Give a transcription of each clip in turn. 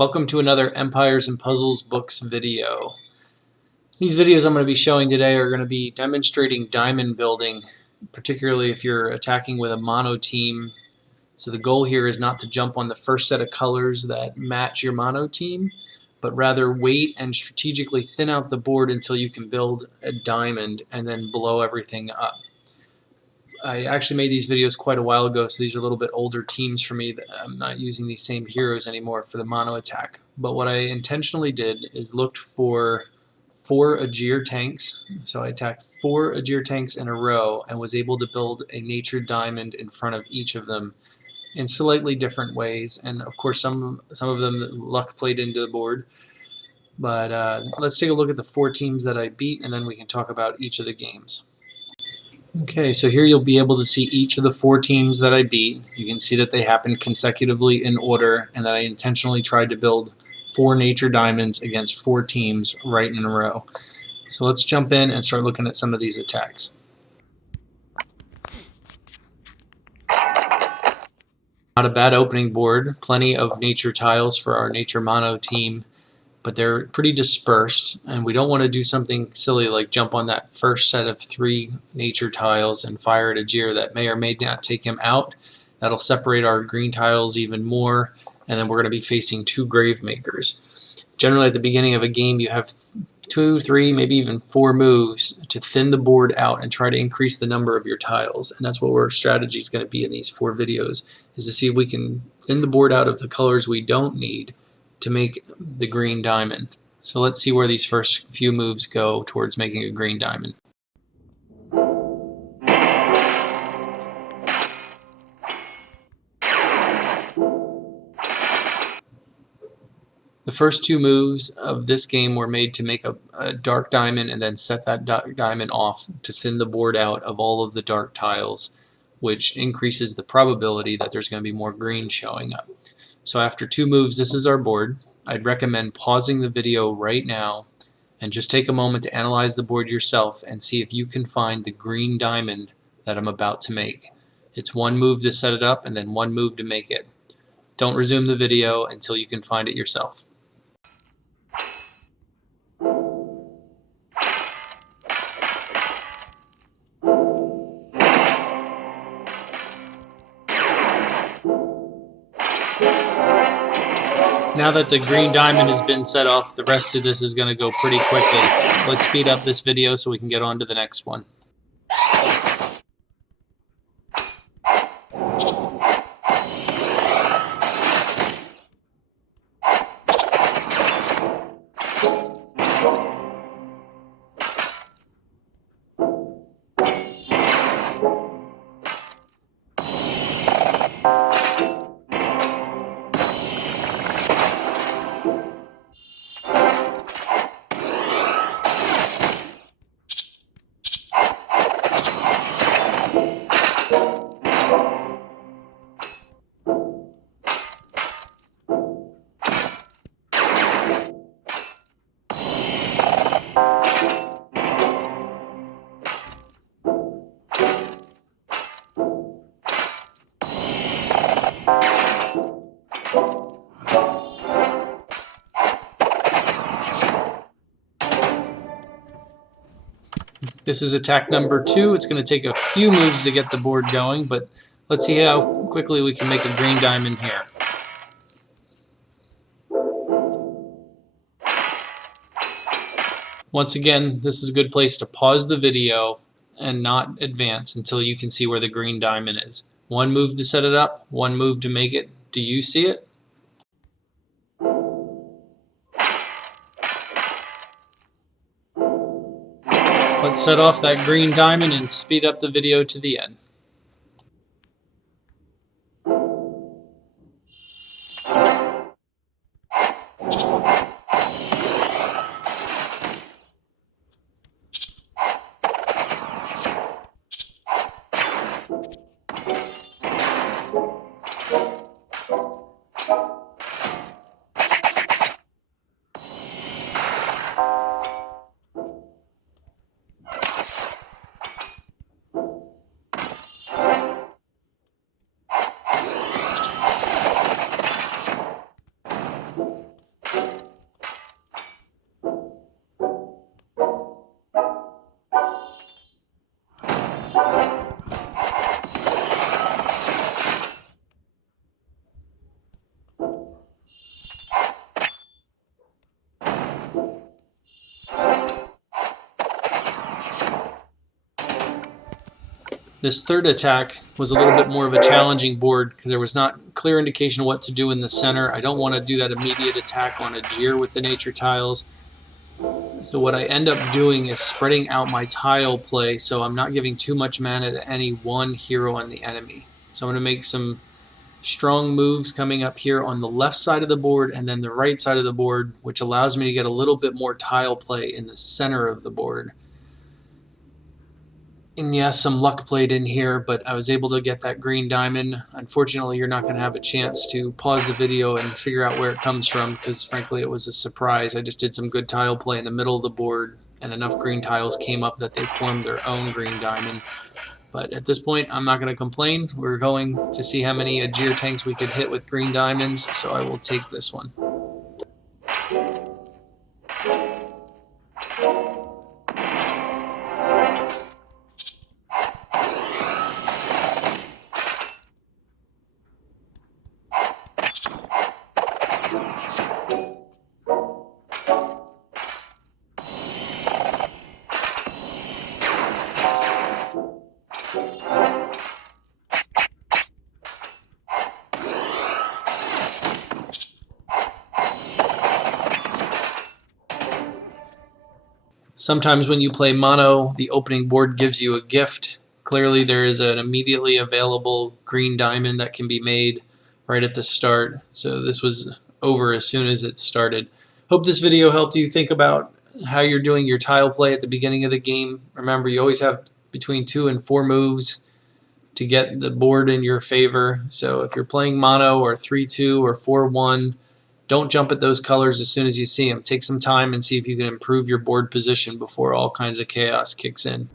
Welcome to another Empires and Puzzles Books video. These videos I'm going to be showing today are going to be demonstrating diamond building, particularly if you're attacking with a mono team. So the goal here is not to jump on the first set of colors that match your mono team, but rather wait and strategically thin out the board until you can build a diamond and then blow everything up. I actually made these videos quite a while ago, so these are a little bit older teams for me. I'm not using these same heroes anymore for the mono attack. But what I intentionally did is looked for 4 Ajir tanks. So I attacked 4 Ajir tanks in a row and was able to build a nature diamond in front of each of them in slightly different ways. And of course, some of them luck played into the board. But let's take a look at the 4 teams that I beat, and then we can talk about each of the games. Okay, so here you'll be able to see each of the 4 teams that I beat. You can see that they happened consecutively in order, and that I intentionally tried to build 4 nature diamonds against 4 teams right in a row. So let's jump in and start looking at some of these attacks. Not a bad opening board, plenty of nature tiles for our nature mono team, but they're pretty dispersed, and we don't want to do something silly like jump on that first set of 3 nature tiles and fire at Ajir. That may or may not take him out. That'll separate our green tiles even more, and then we're going to be facing 2 grave makers. Generally at the beginning of a game you have 2, 3, maybe even 4 moves to thin the board out and try to increase the number of your tiles, and that's what our strategy is going to be in these 4 videos, is to see if we can thin the board out of the colors we don't need to make the green diamond. So let's see where these first few moves go towards making a green diamond. The first 2 moves of this game were made to make a dark diamond and then set that dark diamond off to thin the board out of all of the dark tiles, which increases the probability that there's going to be more green showing up. So after 2 moves, this is our board. I'd recommend pausing the video right now and just take a moment to analyze the board yourself and see if you can find the green diamond that I'm about to make. It's 1 move to set it up and then 1 move to make it. Don't resume the video until you can find it yourself. Now that the green diamond has been set off, the rest of this is going to go pretty quickly. Let's speed up this video so we can get on to the next one. This is attack number 2. It's going to take a few moves to get the board going, but let's see how quickly we can make a green diamond here. Once again, this is a good place to pause the video and not advance until you can see where the green diamond is. 1 move to set it up, 1 move to make it. Do you see it? Let's set off that green diamond and speed up the video to the end. This third attack was a little bit more of a challenging board because there was not clear indication of what to do in the center. I don't want to do that immediate attack on a Ajir with the nature tiles. So what I end up doing is spreading out my tile play so I'm not giving too much mana to any one hero on the enemy. So I'm going to make some strong moves coming up here on the left side of the board and then the right side of the board, which allows me to get a little bit more tile play in the center of the board. And yes, some luck played in here, but I was able to get that green diamond. Unfortunately, you're not going to have a chance to pause the video and figure out where it comes from because, frankly, it was a surprise. I just did some good tile play in the middle of the board, and enough green tiles came up that they formed their own green diamond. But at this point, I'm not going to complain. We're going to see how many Ajir tanks we could hit with green diamonds, so I will take this one. Sometimes when you play mono, the opening board gives you a gift. Clearly there is an immediately available green diamond that can be made right at the start. So this was over as soon as it started. Hope this video helped you think about how you're doing your tile play at the beginning of the game. Remember, you always have between 2 and 4 moves to get the board in your favor. So if you're playing mono or 3-2 or 4-1, don't jump at those colors as soon as you see them. Take some time and see if you can improve your board position before all kinds of chaos kicks in.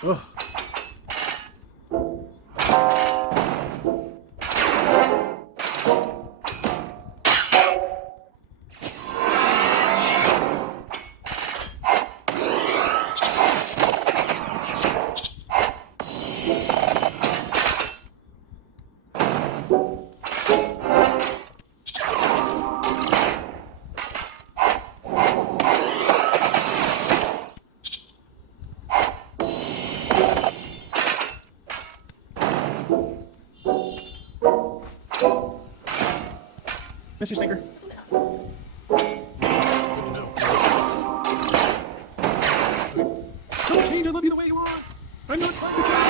Ugh. Mr. Stinker. Good to know. Don't change, I love you the way you are. I'm not trying to change.